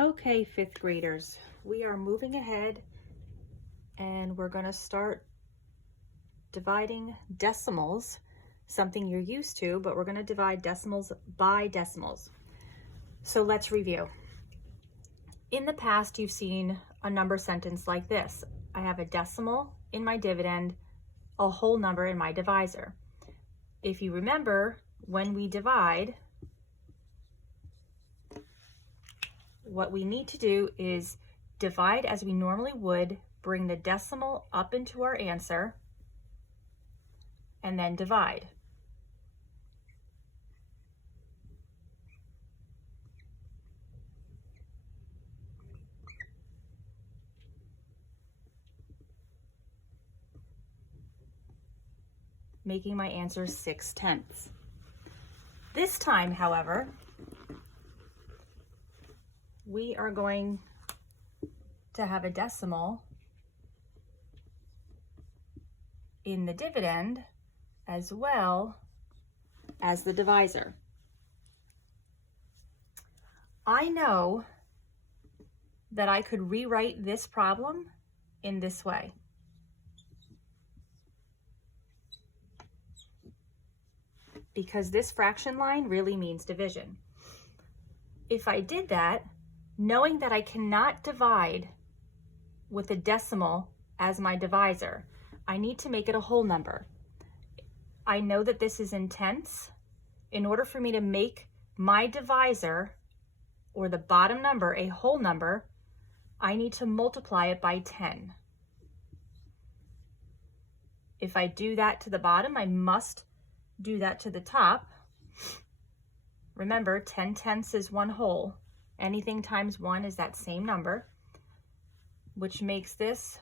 Okay, fifth graders, we are moving ahead and we're going to start dividing decimals, something you're used to, but we're going to divide decimals by decimals. So let's review. In the past, you've seen a number sentence like this. I have a decimal in my dividend, a whole number in my divisor. If you remember, when we divide, what we need to do is divide as we normally would, bring the decimal up into our answer, and then divide. Making my answer 6/10. This time, however, we are going to have a decimal in the dividend as well as the divisor. I know that I could rewrite this problem in this way. Because this fraction line really means division. If I did that, knowing that I cannot divide with a decimal as my divisor, I need to make it a whole number. I know that this is in tenths. In order for me to make my divisor, or the bottom number, a whole number, I need to multiply it by 10. If I do that to the bottom, I must do that to the top. Remember, 10/10 is one whole. Anything times 1 is that same number, which makes this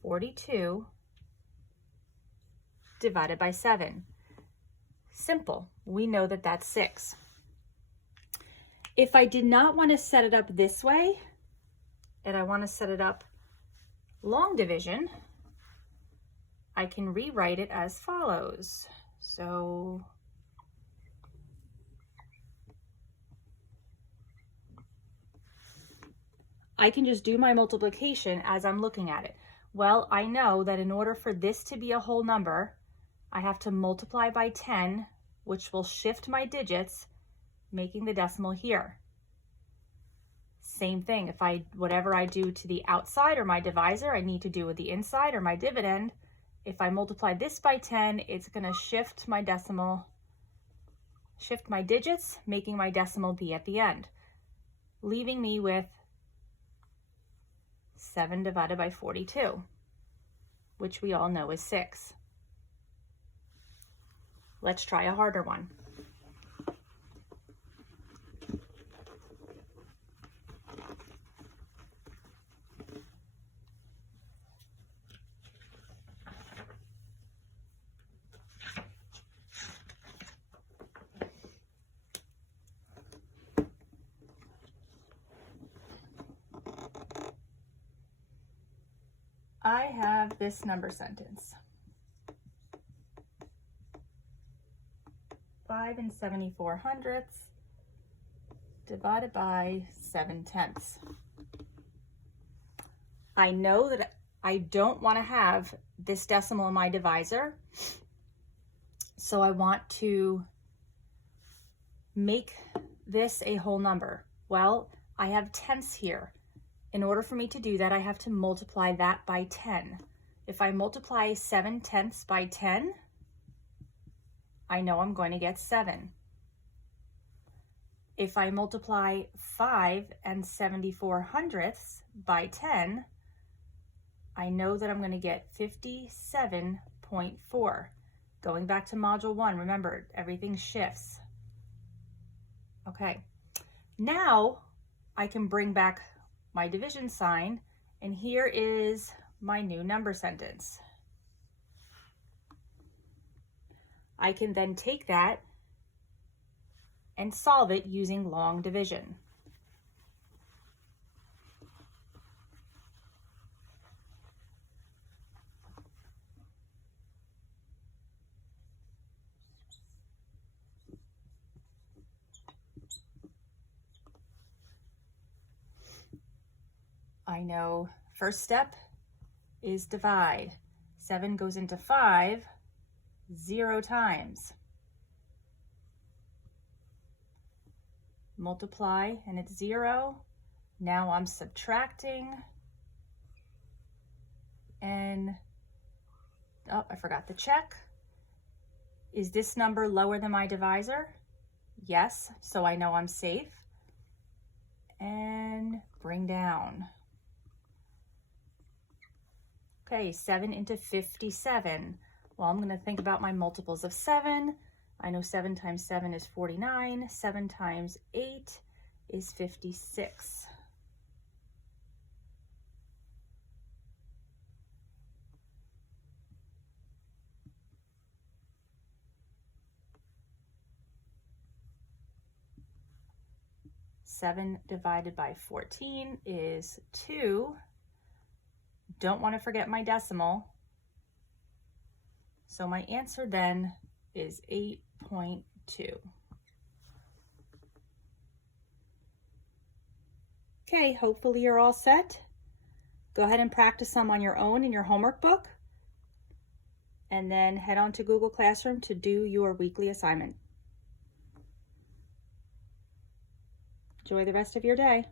42 divided by 7. Simple. We know that that's 6. If I did not want to set it up this way, and I want to set it up long division, I can rewrite it as follows. So I can just do my multiplication as I'm looking at it. Well, I know that in order for this to be a whole number, I have to multiply by 10, which will shift my digits, making the decimal here. Same thing, whatever I do to the outside or my divisor, I need to do with the inside or my dividend. If I multiply this by 10, it's going to shift my digits, making my decimal be at the end, leaving me with 7 divided by 42, which we all know is 6. Let's try a harder one. I have this number sentence. 5 7/4 divided by 7/10. I know that I don't want to have this decimal in my divisor, so I want to make this a whole number. Well, I have tenths here. In order for me to do that, I have to multiply that by 10. If I multiply 7/10 by 10, I know I'm going to get 7. If I multiply 5 7/4 by 10, I know that I'm going to get 57.4. Going back to module 1, remember, everything shifts. Okay, now I can bring back my division sign, and here is my new number sentence. I can then take that and solve it using long division. I know first step is divide. 7 goes into 5 0 times. Multiply and it's 0. Now I'm subtracting, and oh, I forgot to check. Is this number lower than my divisor? Yes, so I know I'm safe. And bring down. Okay, 7 into 57. Well, I'm going to think about my multiples of 7. I know 7 times 7 is 49. 7 times 8 is 56. Seven divided by 14 is 2. Don't want to forget my decimal. So my answer then is 8.2. Okay, hopefully you're all set. Go ahead and practice some on your own in your homework book, and then head on to Google Classroom to do your weekly assignment. Enjoy the rest of your day.